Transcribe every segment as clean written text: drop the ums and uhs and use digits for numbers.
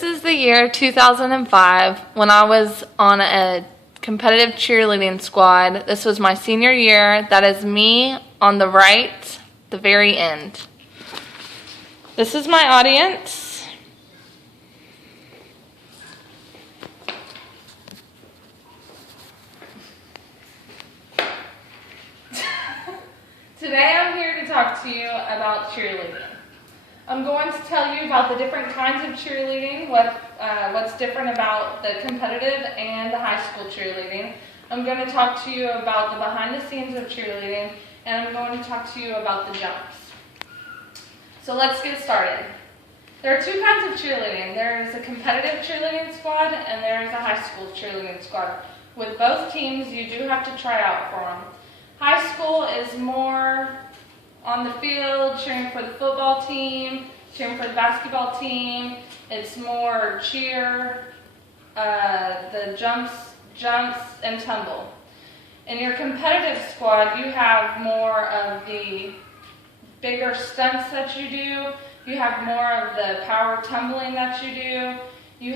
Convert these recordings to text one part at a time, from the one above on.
This is the year 2005 when I was on a competitive cheerleading squad. This was my senior year. That is me on the right, the very end. This is my audience. Today I'm here to talk to you about cheerleading. I'm going to tell you about the different kinds of cheerleading, what's different about the competitive and the high school cheerleading. I'm going to talk to you about the behind the scenes of cheerleading, and I'm going to talk to you about the jumps. So let's get started. There are two kinds of cheerleading. There is a competitive cheerleading squad and there is a high school cheerleading squad. With both teams, you do have to try out for them. High school is more on the field, cheering for the football team, cheering for the basketball team. It's more cheer, the jumps and tumble. In your competitive squad, you have more of the bigger stunts that you do. You have more of the power tumbling that you do. You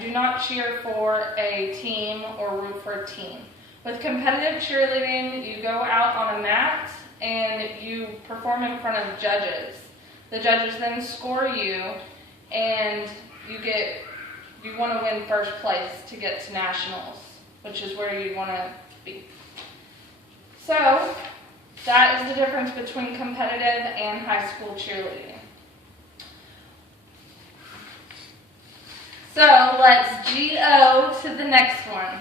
do not cheer for a team or root for a team. With competitive cheerleading, you go out on a mat and you perform in front of judges. The judges then score you, and you want to win first place to get to nationals, which is where you want to be. So that is the difference between competitive and high school cheerleading. So let's go to the next one.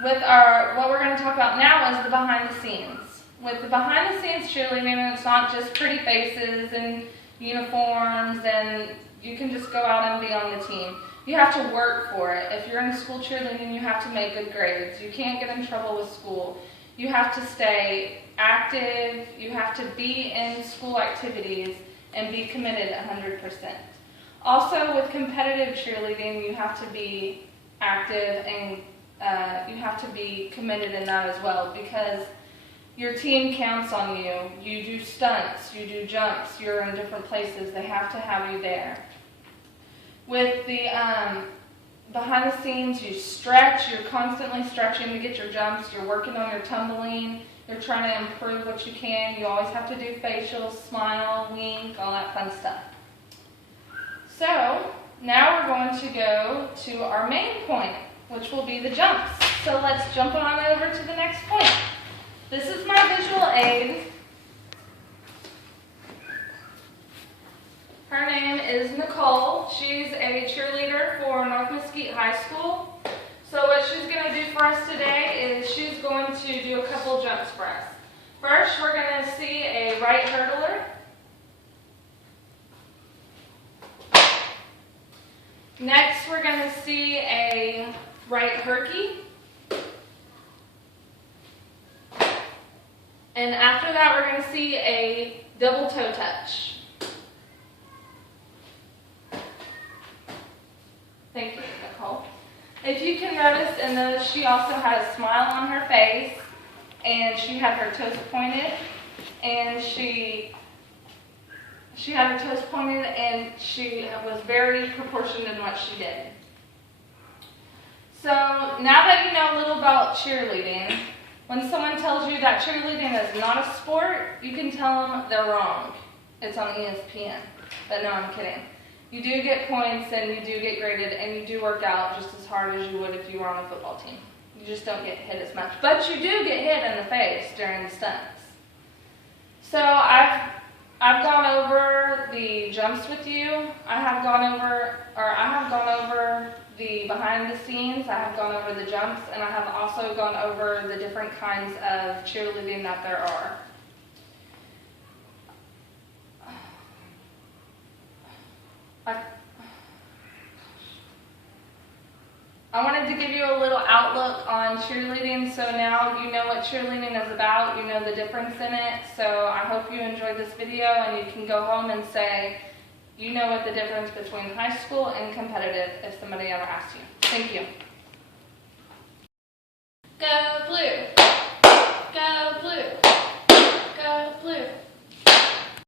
What we're going to talk about now is the behind the scenes. With the behind the scenes cheerleading, it's not just pretty faces and uniforms and you can just go out and be on the team. You have to work for it. If you're in school cheerleading, you have to make good grades. You can't get in trouble with school. You have to stay active. You have to be in school activities and be committed 100%. Also, with competitive cheerleading, you have to be active and you have to be committed in that as well, because your team counts on you. You do stunts, you do jumps, you're in different places. They have to have you there. With the behind the scenes, you stretch. You're constantly stretching to get your jumps. You're working on your tumbling. You're trying to improve what you can. You always have to do facials, smile, wink, all that fun stuff. So now we're going to go to our main point, which will be the jumps. So let's jump on over to the next point. This is my visual aid. Her name is Nicole. She's a cheerleader for North Mesquite High School. So what she's going to do for us today is she's going to do a couple jumps for us. First, we're going to see a right hurdler. Next, we're going to see a right herky. And after that, we're going to see a double toe touch. Thank you, Nicole. If you can notice in those, she also had a smile on her face, and she had her toes pointed, and she had her toes pointed, and she was very proportioned in what she did. So now that you know a little about cheerleading, when someone tells you that cheerleading is not a sport, you can tell them they're wrong. It's on ESPN. But no, I'm kidding. You do get points and you do get graded and you do work out just as hard as you would if you were on a football team. You just don't get hit as much. But you do get hit in the face during the stunts. So I've gone over the jumps with you. I have gone over the behind the scenes. I have gone over the jumps, and I have also gone over the different kinds of cheerleading that there are. I wanted to give you a little outlook on cheerleading, so now you know what cheerleading is about, you know the difference in it. So I hope you enjoyed this video and you can go home and say, you know what the difference between high school and competitive if somebody ever asks you. Thank you. Go blue. Go blue. Go blue.